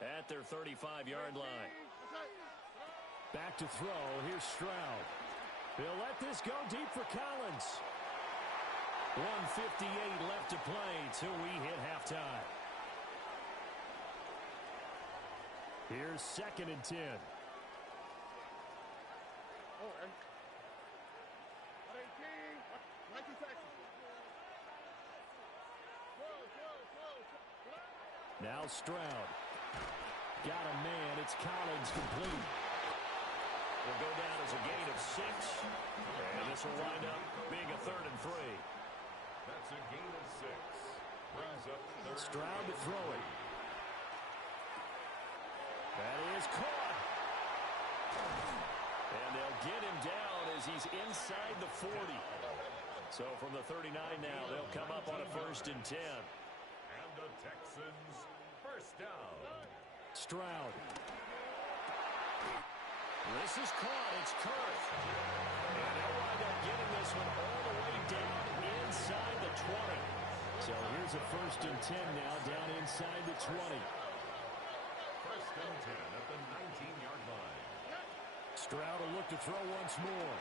at their 35-yard line. Back to throw. Here's Stroud. He'll let this go deep for Collins. 1:58 left to play till we hit halftime. Here's 2nd and 10. Now Stroud. Got a man. It's Collins complete. Will go down as a gain of 6. And this will wind up being a 3rd and 3. That's a gain of 6. Brings up 3rd. Stroud to throw it. That is caught. And they'll get him down as he's inside the 40. So from the 39 now, they'll come up on a 1st and 10. And the Texans first down. Stroud. This is caught. It's Kurth. And they'll wind up getting this one all the way down inside the 20. So here's a 1st and 10 now down inside the 20. 1st and 10 at the 19-yard line. Stroud will look to throw once more.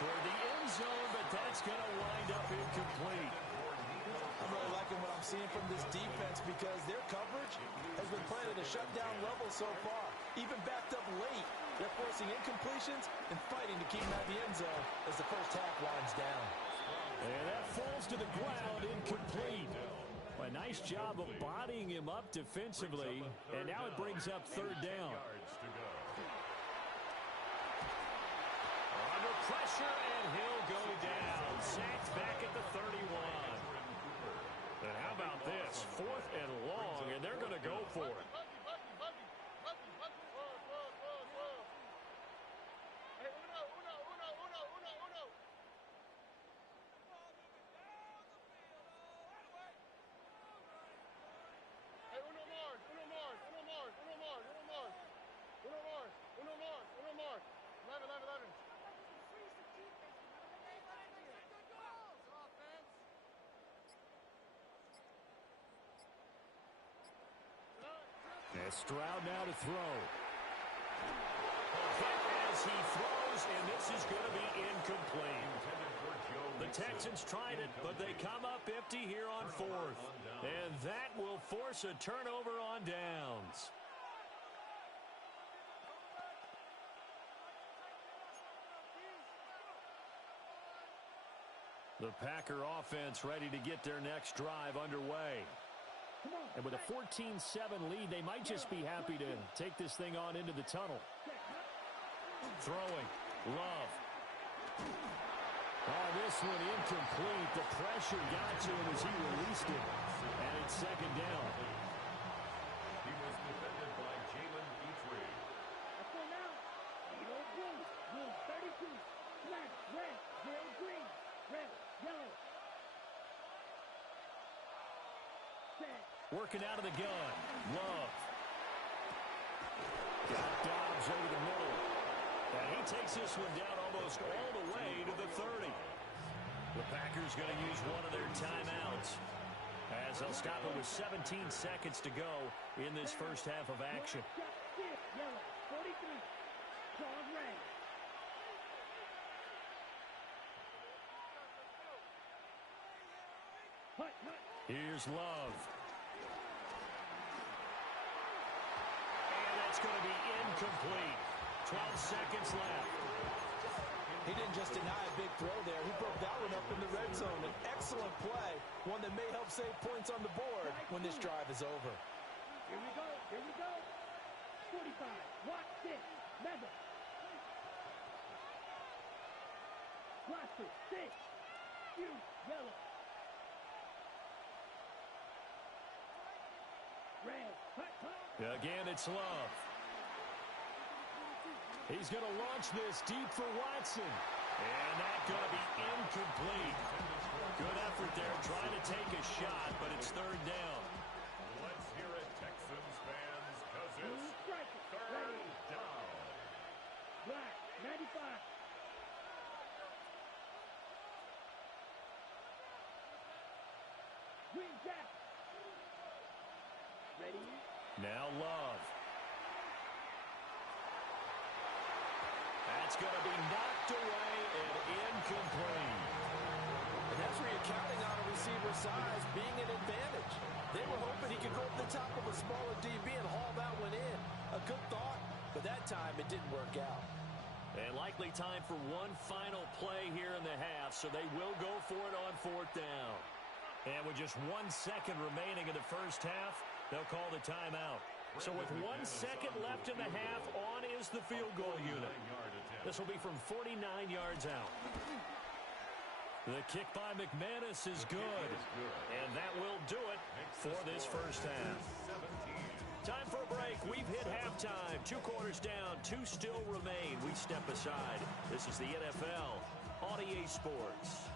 Toward the end zone, but that's going to wind up incomplete. I'm really liking what I'm seeing from this defense because their coverage has been playing at a shutdown level so far. Even backed up late, they're forcing incompletions and fighting to keep them out of the end zone as the first half winds down. And that falls to the ground, incomplete. A nice job of bodying him up defensively, and now it brings up 3rd down. Under pressure, and he'll go down. Sacked back at the 31. And how about this? 4th and long, and they're going to go for it. And Stroud now to throw. As he throws, and this is going to be incomplete. The Texans tried it, but they come up empty here on 4th. And that will force a turnover on downs. The Packer offense ready to get their next drive underway. And with a 14-7 lead, they might just be happy to take this thing on into the tunnel. Throwing. Love. Oh, this one incomplete. The pressure got to him as he released it. And it's 2nd down. He was defended by Jalen Petrie. Up on out. Yellow, blue. Blue, 32. Black, red, yellow, green. Red, yellow. Set. Working out of the gun. Love. Got Dobbs over the middle. And he takes this one down almost all the way to the 30. The Packers going to use one of their timeouts as they'll stop it with 17 seconds to go in this first half of action. Yellow, 43. Claws red. Hut, hut. Here's Love. And that's going to be incomplete. 12 seconds left. He didn't just deny a big throw there. He broke that one up in the red zone. An excellent play, one that may help save points on the board when this drive is over. Here we go. Here we go. 45. Watch this. Leather. Cluster, 6. You, yellow. Red, hut, hut. Again, it's Love. He's going to launch this deep for Watson. And that's going to be incomplete. Good effort there, trying to take a shot, but it's third down. Let's hear it, Texans fans, because it's third down. Black, 95. Green jack. Ready? Now Love. That's going to be knocked away and incomplete. And that's where you're counting on a receiver's size being an advantage. They were hoping he could go up the top of a smaller DB and haul that one in. A good thought, but that time it didn't work out. And likely time for one final play here in the half, so they will go for it on fourth down. And with just 1 second remaining in the first half, they'll call the timeout. So with 1 second left in the half, on is the field goal unit. This will be from 49 yards out. The kick by McManus is good. And that will do it for this first half. Time for a break. We've hit halftime. 2 quarters down. 2 still remain. We step aside. This is the NFL on EA Sports.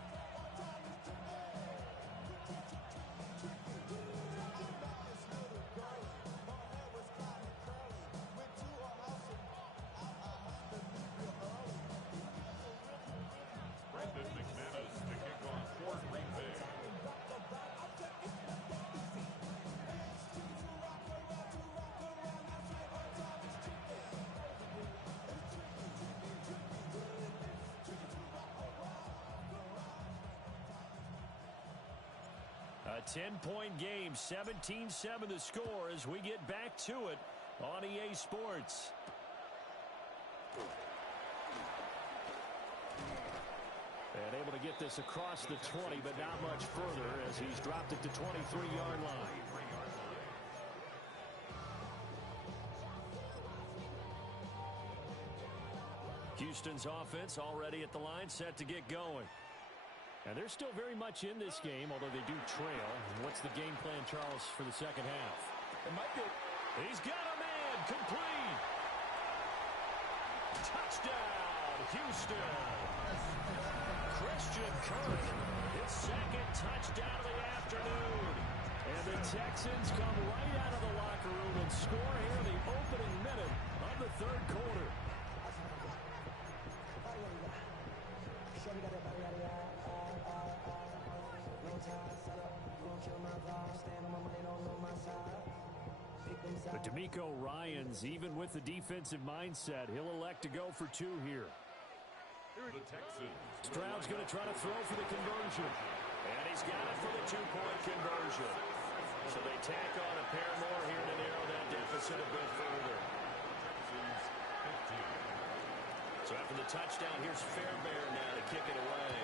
A 10-point game, 17-7 the score as we get back to it on EA Sports. And able to get this across the 20, but not much further as he's dropped it to 23-yard line. Houston's offense already at the line, set to get going. And they're still very much in this game, although they do trail. What's the game plan, Charles, for the second half? It might be. He's got a man, complete. Touchdown, Houston. Christian Kirk, his second touchdown of the afternoon. And the Texans come right out of the locker room and score here in the opening minute of the third quarter. But D'Amico Ryans, even with the defensive mindset, he'll elect to go for 2 here. The Texans. Stroud's going to try to throw for the conversion. And he's got it for the 2-point conversion. So they tack on a pair more here to narrow that deficit a bit further. So after the touchdown, here's Fairbairn now to kick it away.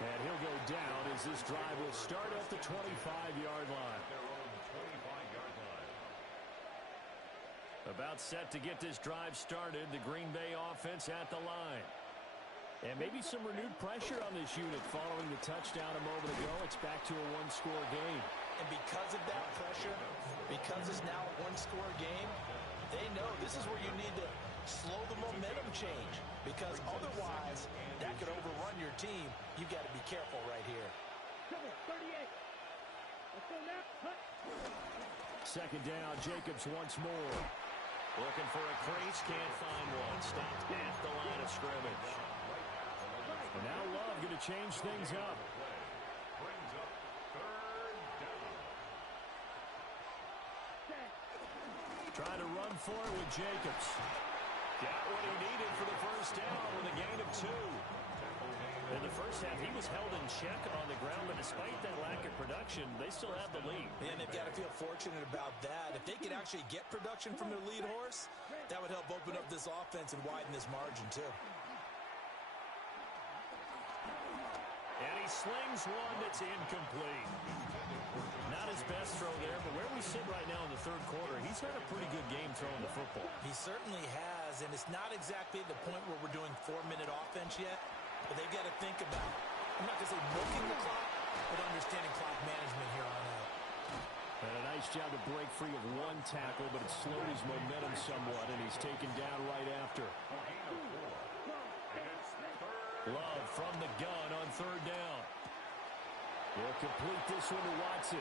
And he'll go down as this drive will start at the 25-yard line. About set to get this drive started, the Green Bay offense at the line. And maybe some renewed pressure on this unit following the touchdown a moment ago. It's back to a 1-score game. And because of that pressure, because it's now a 1-score game, they know this is where you need to slow the momentum change. Because otherwise, that could overrun your team. You've got to be careful right here. 38. Let's go now. Cut. Second down, Jacobs once more. Looking for a crease, can't find one. Stopped at the line of scrimmage. And now Love going to change things up. Brings up third down. Trying to run for it with Jacobs. Got what he needed for the first down with a gain of 2. In the first half, he was held in check on the ground, but despite that lack of production, they still have the lead. And they've got to feel fortunate about that. If they could actually get production from their lead horse, that would help open up this offense and widen this margin, too. And he slings one that's incomplete. Not his best throw there, but where we sit right now in the third quarter, he's had a pretty good game throwing the football. He certainly has, and it's not exactly the point where we're doing 4-minute offense yet, but they've got to think about, I'm not going to say milking the clock, but understanding clock management here on out. And a nice job to break free of one tackle, but it slowed his momentum somewhat, and he's taken down right after. Love from the gun on third down. He'll complete this one to Watson.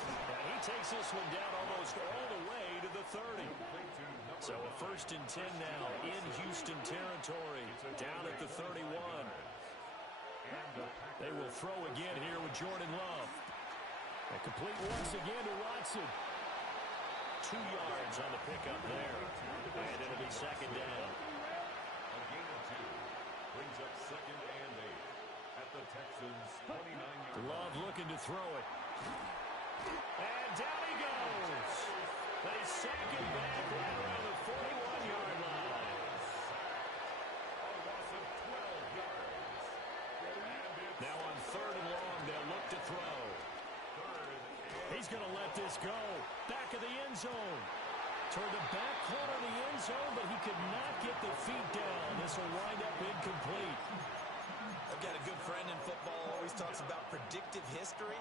And he takes this one down almost all the way to the 30. So a 1st and 10 now in Houston territory, down at the 31. They will throw again here with Jordan Love. And complete once again to Watson. 2 yards on the pickup there. And it'll be 2nd down. A gain of 2 brings up 2nd and 8 at the Texans' 29-yard line. Love looking to throw it. And down he goes. They sack him back right around the 41-yard line. A loss of 12 yards. Now on 3rd and long, they'll look to throw. He's going to let this go. Back of the end zone. Toward the back corner of the end zone, but he could not get the feet down. This will wind up incomplete. I've got a good friend in football, always talks about predictive history.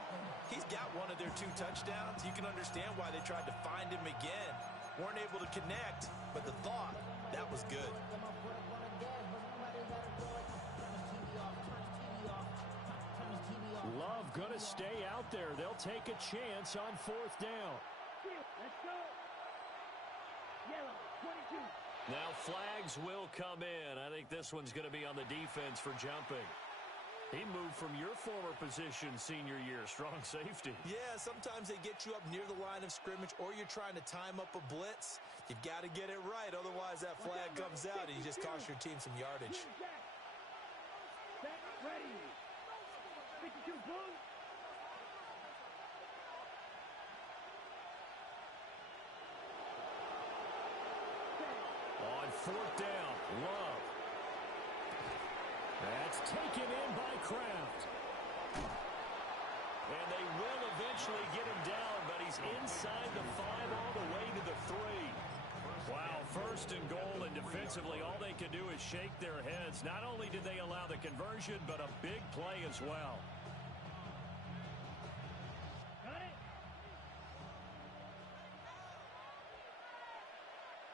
He's got one of their 2 touchdowns. You can understand why they tried to find him again. Weren't able to connect, but the thought, that was good. Love going to stay out there. They'll take a chance on 4th down. Let's go. Yellow, 22. Now flags will come in. I think this one's going to be on the defense for jumping. He moved from your former position senior year, strong safety. Yeah, sometimes they get you up near the line of scrimmage or you're trying to time up a blitz. You've got to get it right, otherwise that flag comes out and you just cost your team some yardage. Set, ready. 52, boom. On 4th down, Love. That's taken in by Kraft. And they will eventually get him down, but he's inside the 5 all the way to the 3. Wow, 1st and goal, and defensively all they can do is shake their heads. Not only did they allow the conversion, but a big play as well. Got it.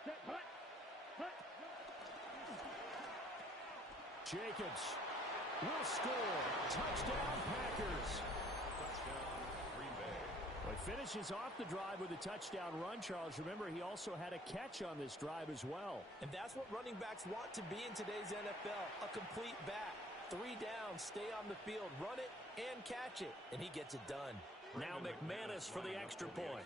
Set, hut. Hut. Jacobs will score. Touchdown, Packers. Touchdown, Green Bay. Well, he finishes off the drive with a touchdown run, Charles. Remember, he also had a catch on this drive as well. And that's what running backs want to be in today's NFL, a complete back. 3 down, stay on the field, run it, and catch it. And he gets it done. Now McManus for the extra point.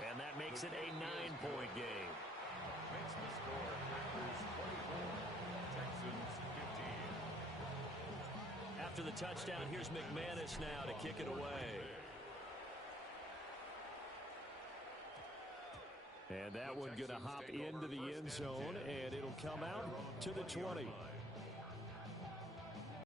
And that makes it a 9-point game. Makes the score Packers 24, Texans 15. After the touchdown, here's McManus now to kick it away. And that one going to hop into the end zone, and it'll come out to the 20.